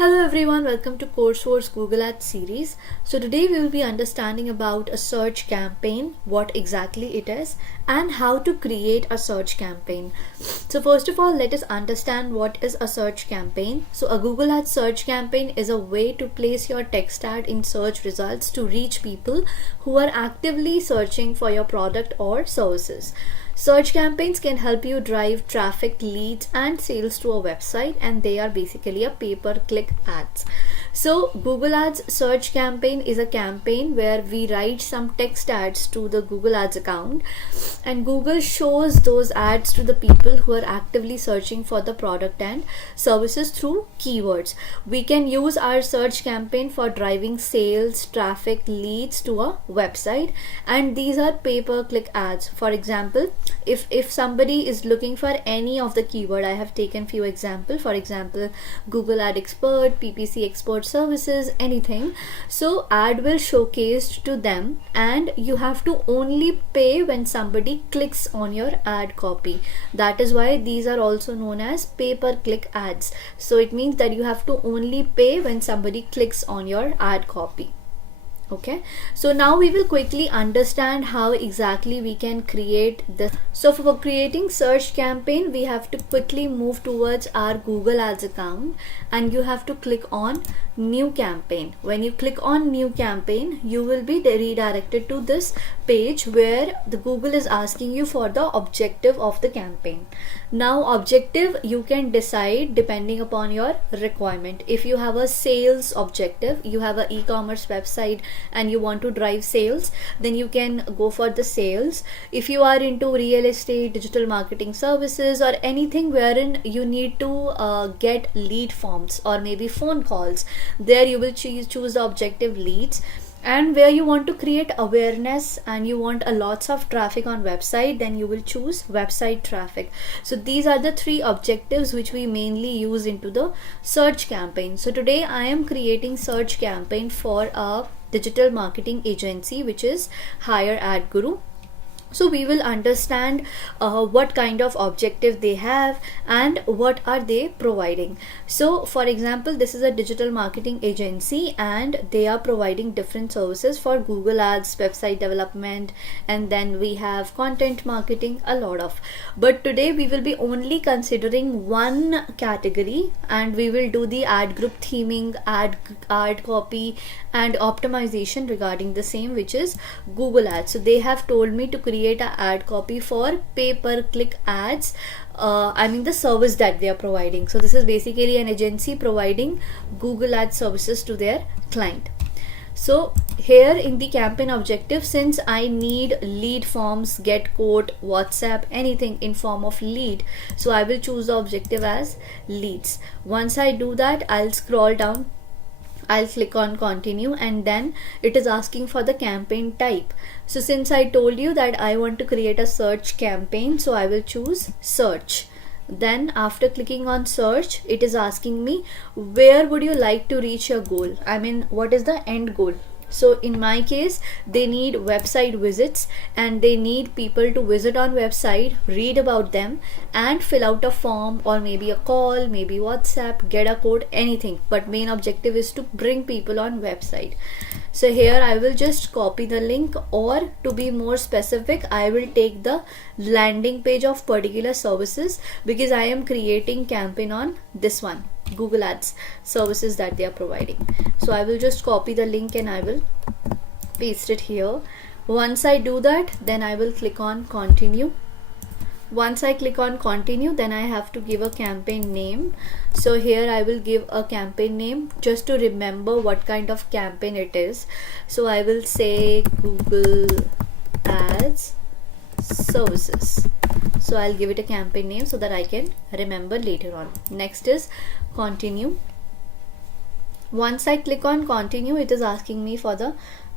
Hello everyone, welcome to Vourse Google Ads series. So today we will be understanding about a search campaign, what exactly it is and how to create a search campaign. So first of all, let us understand what is a search campaign. So a Google Ads search campaign is a way to place your text ad in search results to reach people who are actively searching for your product or services. Search campaigns can help you drive traffic, leads and sales to a website, and they are basically a pay-per-click ads. So Google Ads search campaign is a campaign where we write some text ads to the Google Ads account and Google shows those ads to the people who are actively searching for the product and services through keywords. We can use our search campaign for driving sales, traffic, leads to a website, and these are pay-per-click ads. For example, if somebody is looking for any of the keyword, I have taken few examples, for example Google Ad Expert, PPC Expert services, anything, so ad will showcase to them and you have to only pay when somebody clicks on your ad copy. That is why these are also known as pay-per-click ads. So it means that you have to only pay when somebody clicks on your ad copy. Okay, so now we will quickly understand how exactly we can create this. So for creating search campaign, we have to quickly move towards our Google Ads account and you have to click on new campaign. When you click on new campaign, you will be redirected to this page where the Google is asking you for the objective of the campaign. Now objective you can decide depending upon your requirement. If you have a sales objective, you have an e-commerce website and you want to drive sales, then you can go for the sales. If you are into real estate, digital marketing services or anything wherein you need to get lead forms or maybe phone calls, there you will choose the objective leads. And where you want to create awareness and you want a lots of traffic on website, then you will choose website traffic. So these are the three objectives which we mainly use into the search campaign. So today I am creating search campaign for a digital marketing agency which is Hire Ad Guru. So we will understand what kind of objective they have and what are they providing. So for example, this is a digital marketing agency and they are providing different services for Google Ads, website development, and then we have content marketing, a lot of. But today we will be only considering one category and we will do the ad group theming, ad copy and optimization regarding the same, which is Google Ads. So they have told me to create an ad copy for pay-per-click ads. I mean the service that they are providing. So this is basically an agency providing Google Ads services to their client. So here in the campaign objective, since I need lead forms, get quote, WhatsApp, anything in form of lead, so I will choose the objective as leads. Once I do that, I'll scroll down, I'll click on continue, and then it is asking for the campaign type. So since I told you that I want to create a search campaign, so I will choose search. Then after clicking on search, it is asking me where would you like to reach your goal? I mean, what is the end goal? So in my case, they need website visits and they need people to visit on website, read about them and fill out a form or maybe a call, maybe WhatsApp, get a code, anything. But main objective is to bring people on website. So here I will just copy the link, or to be more specific, I will take the landing page of particular services because I am creating campaign on this one, Google Ads services that they are providing. So I will just copy the link and I will paste it here. Once I do that, then I will click on continue. Once I click on continue, then I have to give a campaign name. So here I will give a campaign name just to remember what kind of campaign it is. So I will say Google Ads services. So I'll give it a campaign name so that I can remember later on. Next is continue. Once I click on continue, it is asking me for the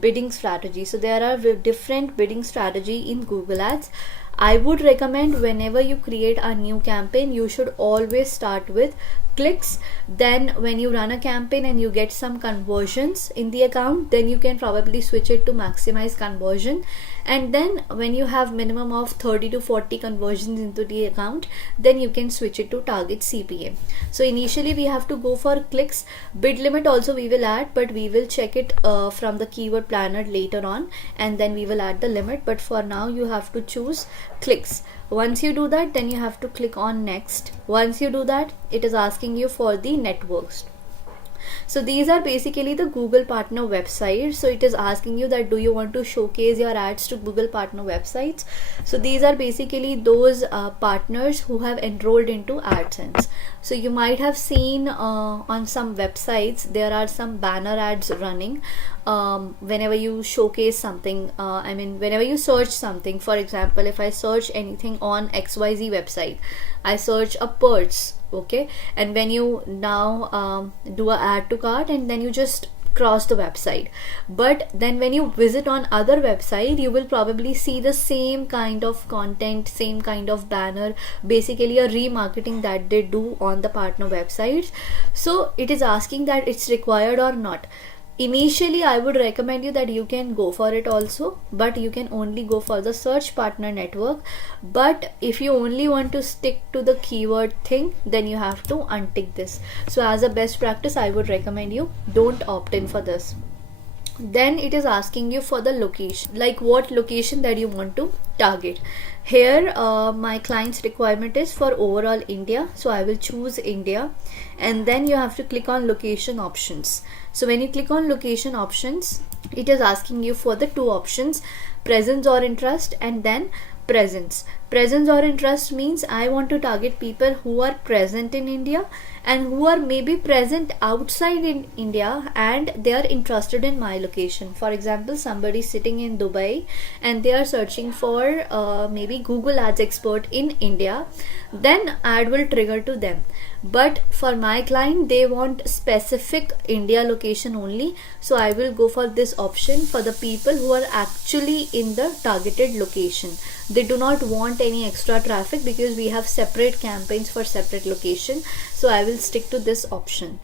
bidding strategy. So there are different bidding strategy in Google Ads. I would recommend whenever you create a new campaign, you should always start with clicks. Then when you run a campaign and you get some conversions in the account, then you can probably switch it to maximize conversion. and then when you have minimum of 30 to 40 conversions into the account, then you can switch it to target CPA. So initially we have to go for clicks. Bid limit also we will add, but we will check it from the keyword planner later on, and then we will add the limit. But for now you have to choose clicks. Once you do that, then you have to click on next. Once you do that, it is asking you for the networks. So these are basically the Google partner websites. So it is asking you that do you want to showcase your ads to Google partner websites. So these are basically those partners who have enrolled into AdSense. So you might have seen on some websites there are some banner ads running whenever you showcase something. Whenever you search something, for example, if I search anything on XYZ website, I search a purse, okay, and when you now do a add to cart, and then you just cross the website, but then when you visit on other website, you will probably see the same kind of content, same kind of banner, basically a remarketing that they do on the partner websites. So it is asking that it's required or not. Initially I would recommend you that you can go for it also, but you can only go for the search partner network. But if you only want to stick to the keyword thing, then you have to untick this. So as a best practice, I would recommend you don't opt in for this. Then it is asking you for the location, like what location that you want to target. Here my client's requirement is for overall India, so I will choose India, and then you have to click on location options. So when you click on location options, it is asking you for the two options, presence or interest, and then presence. Presence or interest means I want to target people who are present in India and who are maybe present outside in India and they are interested in my location. For example, somebody sitting in Dubai and they are searching for maybe Google Ads expert in India, then ad will trigger to them. But for my client, they want specific India location only, so I will go for this option for the people who are actually in the targeted location. They do not want any extra traffic because we have separate campaigns for separate location, so I will stick to this option.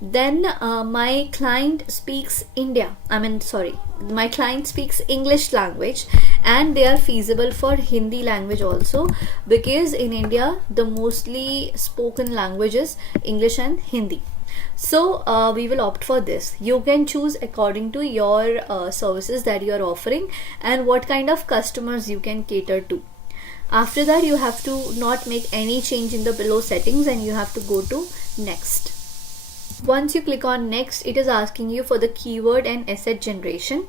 Then my client speaks my client speaks English language and they are feasible for Hindi language also, because in India the mostly spoken languages English and Hindi. So we will opt for this. You can choose according to your services that you are offering and what kind of customers you can cater to. After that, you have to not make any change in the below settings and you have to go to next. Once you click on next, it is asking you for the keyword and asset generation.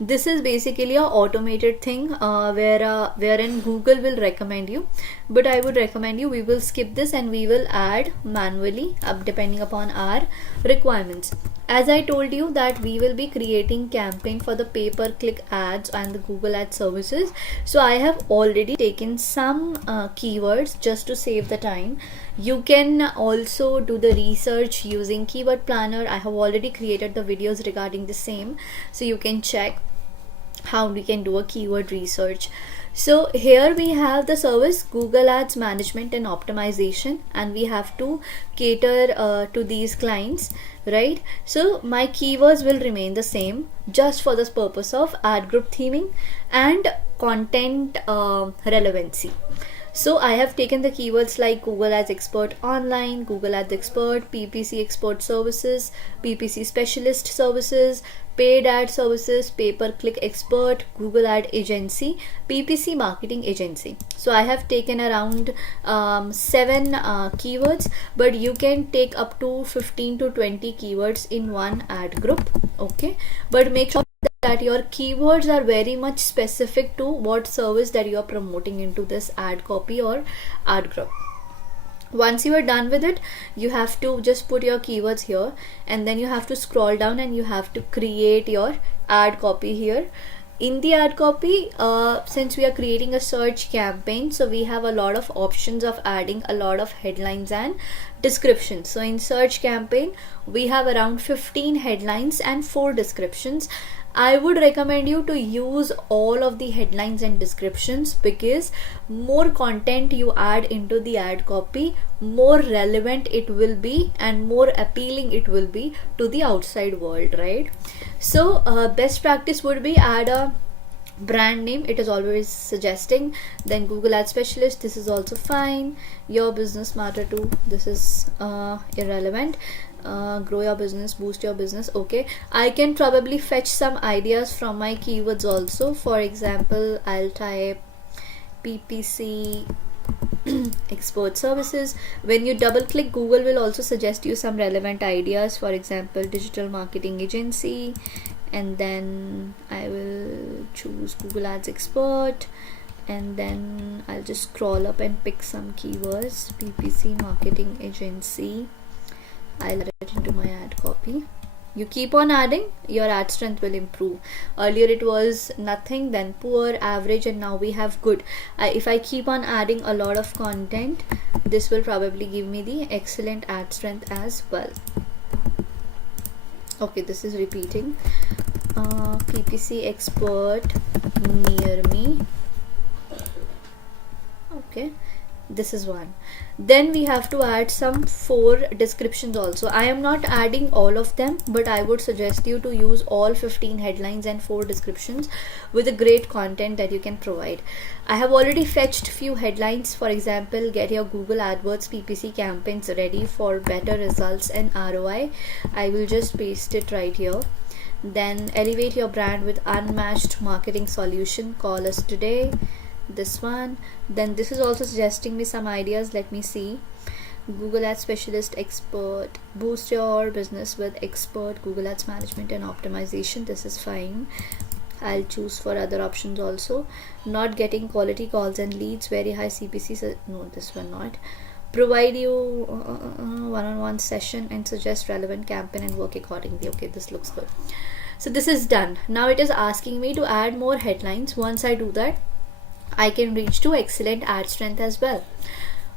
This is basically a automated thing wherein Google will recommend you, but I would recommend you we will skip this and we will add manually depending upon our requirements. As I told you that we will be creating campaign for the pay-per-click ads and the Google Ads services, so I have already taken some keywords just to save the time. You can also do the research using keyword planner. I have already created the videos regarding the same, so you can check how we can do a keyword research. So here we have the service Google Ads management and optimization, and we have to cater to these clients, right? So my keywords will remain the same just for this purpose of ad group theming and content relevancy. So I have taken the keywords like Google Ads Expert Online, Google Ads Expert, PPC Expert Services, PPC Specialist Services, Paid Ad Services, Pay-per-Click Expert, Google Ad Agency, PPC Marketing Agency. So I have taken around 7 keywords, but you can take up to 15 to 20 keywords in one ad group, okay? But make sure that your keywords are very much specific to what service that you are promoting into this ad copy or ad group. Once you are done with it, you have to just put your keywords here and then you have to scroll down and you have to create your ad copy here. In the ad copy, since we are creating a search campaign, so we have a lot of options of adding a lot of headlines and descriptions. So in search campaign, we have around 15 headlines and 4 descriptions. I would recommend you to use all of the headlines and descriptions, because more content you add into the ad copy, more relevant it will be and more appealing it will be to the outside world, right? So best practice would be add a brand name, it is always suggesting. Then Google Ad Specialist, this is also fine. Your business matter too, this is irrelevant. Grow your business, boost your business. Okay, I can probably fetch some ideas from my keywords also. For example, I'll type PPC expert services. When you double click, Google will also suggest you some relevant ideas. For example, digital marketing agency, and then I will choose Google Ads expert, and then I'll just scroll up and pick some keywords. PPC marketing agency, I'll add it into my ad copy. You keep on adding, your ad strength will improve. Earlier it was nothing, then poor, average, and now we have good. If I keep on adding a lot of content, this will probably give me the excellent ad strength as well. Okay, this is repeating. PPC expert near me. Okay, this is one. Then we have to add some 4 descriptions also. I am not adding all of them, but I would suggest you to use all 15 headlines and 4 descriptions with a great content that you can provide. I have already fetched few headlines. For example, get your Google AdWords PPC campaigns ready for better results and ROI. I will just paste it right here. Then elevate your brand with unmatched marketing solution, call us today. This one. Then this is also suggesting me some ideas. Let me see. Google Ads Specialist expert, boost your business with expert Google Ads management and optimization. This is fine. I'll choose for other options also. Not getting quality calls and leads, very high CPC. No, this one not. Provide you one-on-one session and suggest relevant campaign and work accordingly. Okay, this looks good. So this is done. Now it is asking me to add more headlines. Once I do that, I can reach to excellent ad strength as well.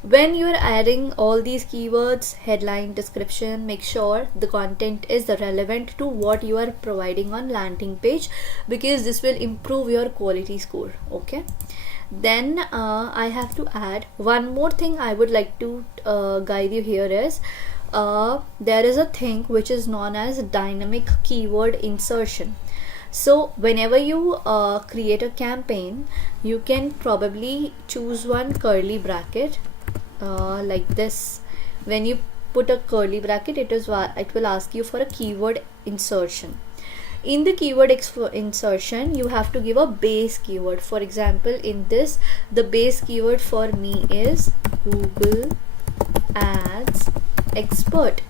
When you are adding all these keywords, headline, description, make sure the content is relevant to what you are providing on landing page, because this will improve your quality score. Okay, then I have to add one more thing. I would like to guide you here is there is a thing which is known as dynamic keyword insertion. So whenever you create a campaign, you can probably choose one curly bracket like this. When you put a curly bracket, it will ask you for a keyword insertion. In the keyword insertion, you have to give a base keyword. For example, in this, the base keyword for me is Google Ads expert.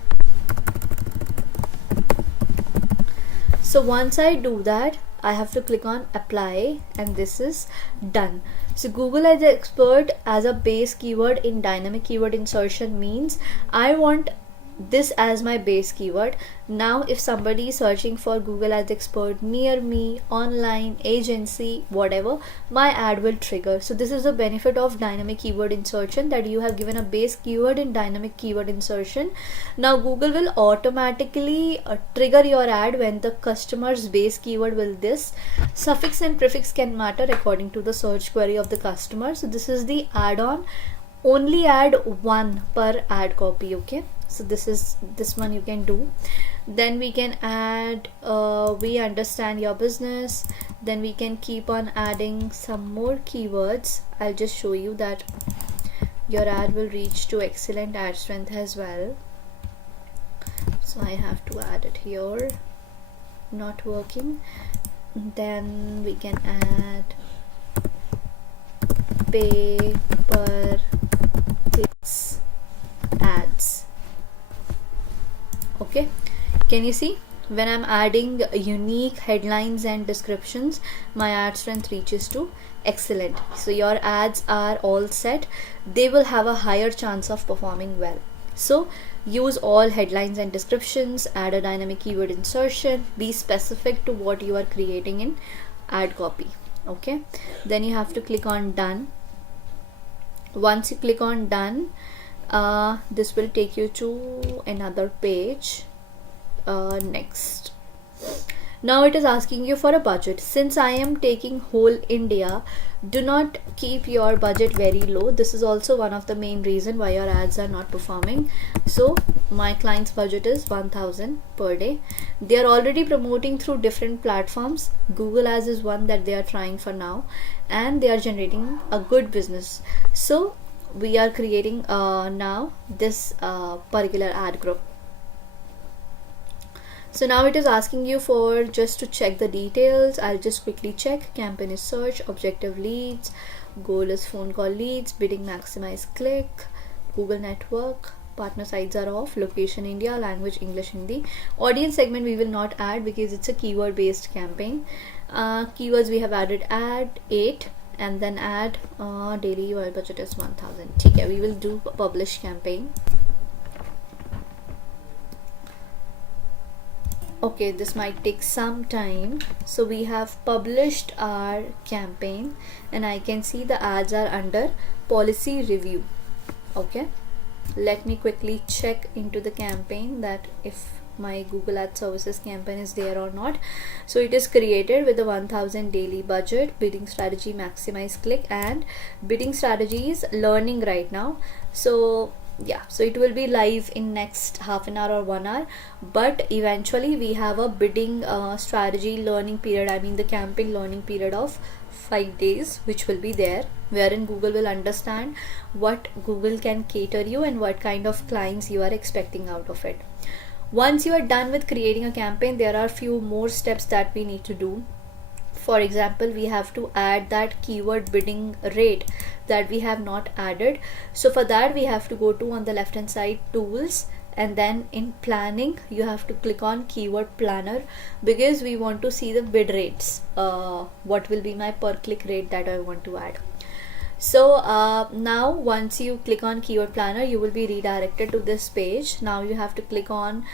So once I do that, I have to click on apply, and this is done. So Google Ads expert as a base keyword in dynamic keyword insertion means I want this as my base keyword. Now if somebody is searching for Google Ads expert near me, online, agency, whatever, my ad will trigger. So this is the benefit of dynamic keyword insertion, that you have given a base keyword in dynamic keyword insertion. Now Google will automatically trigger your ad when the customer's base keyword will this. Suffix and prefix can matter according to the search query of the customer. So this is the add-on. Only add one per ad copy. Okay, so this one you can do. Then we can add we understand your business. Then we can keep on adding some more keywords. I'll just show you that your ad will reach to excellent ad strength as well. So I have to add it here. Not working. Then we can add pay per clicks ads. Okay, can you see? When I'm adding unique headlines and descriptions, my ad strength reaches to excellent. So your ads are all set. They will have a higher chance of performing well. So use all headlines and descriptions, add a dynamic keyword insertion, be specific to what you are creating in ad copy. Okay, then you have to click on done. Once you click on done, this will take you to another page. Next, Now it is asking you for a budget. Since I am taking whole India, do not keep your budget very low. This is also one of the main reason why your ads are not performing. So my client's budget is 1000 per day. They are already promoting through different platforms. Google Ads is one that they are trying for now, and they are generating a good business. So we are creating now this particular ad group. So now it is asking you for just to check the details. I'll just quickly check. Campaign is search, objective leads, goal is phone call leads, bidding maximize click, Google network, partner sites are off, location India, language English Hindi. Audience segment we will not add because it's a keyword based campaign. Keywords we have added ad 8, and then add daily oil budget is 1000. Okay, we will do publish campaign. Okay, this might take some time. So we have published our campaign, and I can see the ads are under policy review. Okay, let me quickly check into the campaign that if my Google Ad Services campaign is there or not. So it is created with the 1000 daily budget, bidding strategy maximize click, and bidding strategy is learning right now. So yeah, so it will be live in next half an hour or 1 hour, but eventually we have a bidding strategy learning period, I mean the campaign learning period of 5 days, which will be there, wherein Google will understand what Google can cater you and what kind of clients you are expecting out of it. Once you are done with creating a campaign, there are few more steps that we need to do. For example, we have to add that keyword bidding rate that we have not added. So for that we have to go to on the left hand side tools, and then in planning you have to click on keyword planner, because we want to see the bid rates, what will be my per click rate that I want to add. So now once you click on keyword planner, you will be redirected to this page. Now you have to click on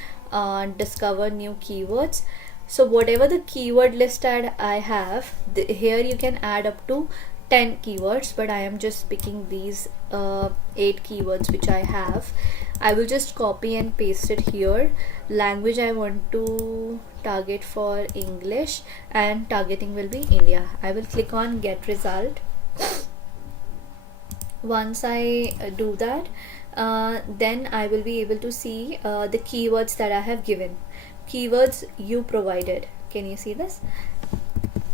discover new keywords. So whatever the keyword list ad I have, here you can add up to 10 keywords, but I am just picking these 8 keywords which I have. I will just copy and paste it here. Language I want to target for English, and targeting will be India. I will click on get result. Once I do that, then I will be able to see the keywords that I have given. Keywords you provided. Can you see this?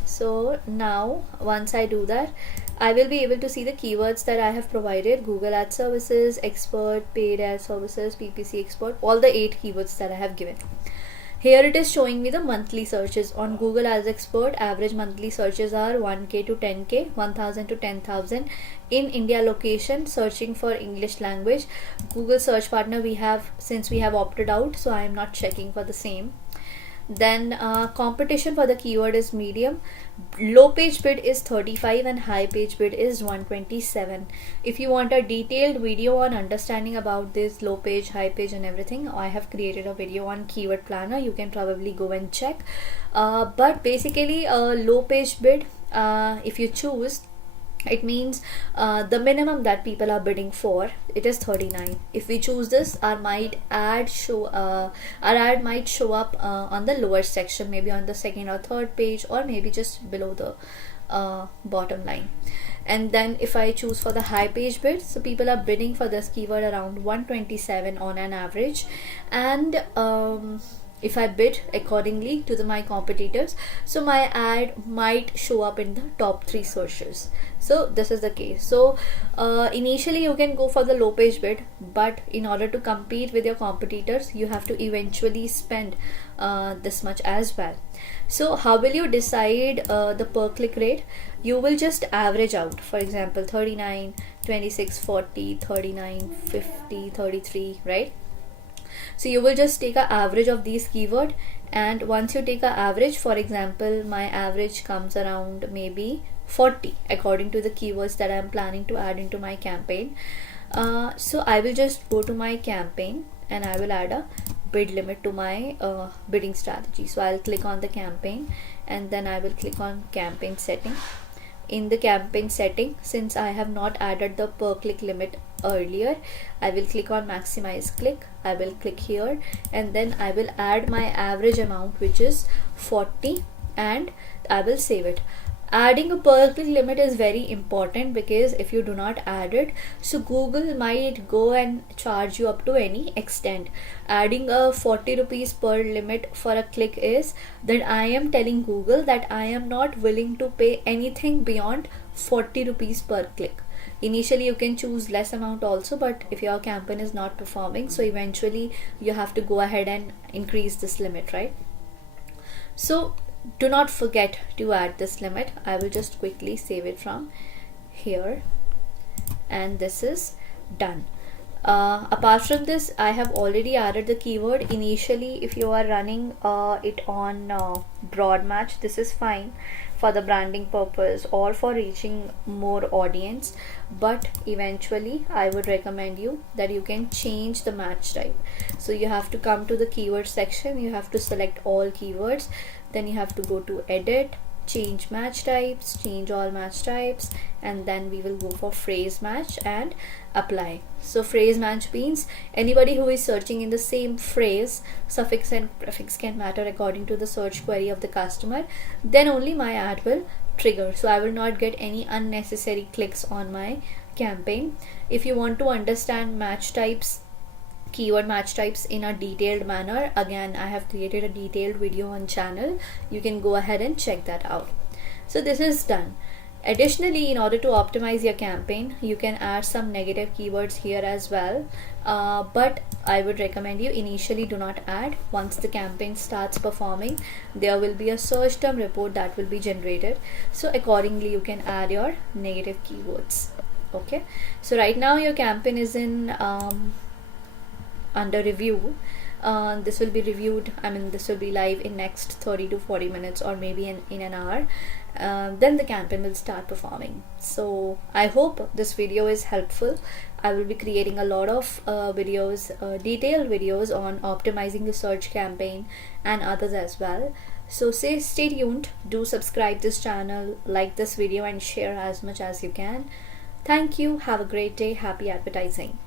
So now once I do that, I will be able to see the keywords that I have provided: Google Ad Services, Expert, Paid Ad Services, PPC Expert, all the 8 keywords that I have given. Here it is showing me the monthly searches. On Google Ads Expert, average monthly searches are 1k to 10k, 1000 to 10,000. In India location, searching for English language, Google Search Partner we have, since we have opted out, so I am not checking for the same. Then competition for the keyword is medium. Low page bid is 35 and high page bid is 127. If you want a detailed video on understanding about this low page, high page and everything, I have created a video on keyword planner. You can probably go and check. But basically low page bid, if you choose, it means the minimum that people are bidding for, it is 39. If we choose this, our ad might show up on the lower section, maybe on the second or third page, or maybe just below the bottom line. And then if I choose for the high page bid, so people are bidding for this keyword around 127 on an average, and if I bid accordingly to my competitors, so my ad might show up in the top 3 searches. So this is the case. So initially you can go for the low page bid, but in order to compete with your competitors, you have to eventually spend this much as well. So how will you decide the per click rate? You will just average out, for example 39, 26, 40, 39, 50, 33, right? So you will just take an average of these keyword, and once you take an average, for example my average comes around maybe 40 according to the keywords that I am planning to add into my campaign. So I will just go to my campaign and I will add a bid limit to my bidding strategy. So I'll click on the campaign, and then I will click on campaign setting. In the campaign setting, since I have not added the per click limit earlier. I will click on maximize click, I will click here, and then I will add my average amount, which is 40, and I will save it. Adding a per click limit is very important, because if you do not add it, so Google might go and charge you up to any extent. Adding a 40 rupees per limit for a click is that I am telling Google that I am not willing to pay anything beyond 40 rupees per click. Initially you can choose less amount also, but if your campaign is not performing, so eventually you have to go ahead and increase this limit, right? So do not forget to add this limit. I will just quickly save it from here, and this is done. Apart from this, I have already added the keyword. Initially, if you are running it on broad match, this is fine for the branding purpose or for reaching more audience, but eventually I would recommend you that you can change the match type. So you have to come to the keyword section, you have to select all keywords, then you have to go to edit, change match types, change all match types, and then we will go for phrase match and apply. So phrase match means anybody who is searching in the same phrase, suffix and prefix can matter according to the search query of the customer, then only my ad will trigger. So I will not get any unnecessary clicks on my campaign. If you want to understand match types, keyword match types in a detailed manner, again I have created a detailed video on channel, you can go ahead and check that out. So this is done. Additionally, in order to optimize your campaign, you can add some negative keywords here as well, but I would recommend you initially do not add. Once the campaign starts performing, there will be a search term report that will be generated, so accordingly you can add your negative keywords. Okay, so right now your campaign is in under review. This will be reviewed, this will be live in next 30 to 40 minutes or maybe in an hour. Then the campaign will start performing. So I hope this video is helpful. I will be creating a lot of videos, detailed videos on optimizing the search campaign and others as well. So stay tuned, do subscribe this channel, like this video and share as much as you can. Thank you, have a great day, happy advertising.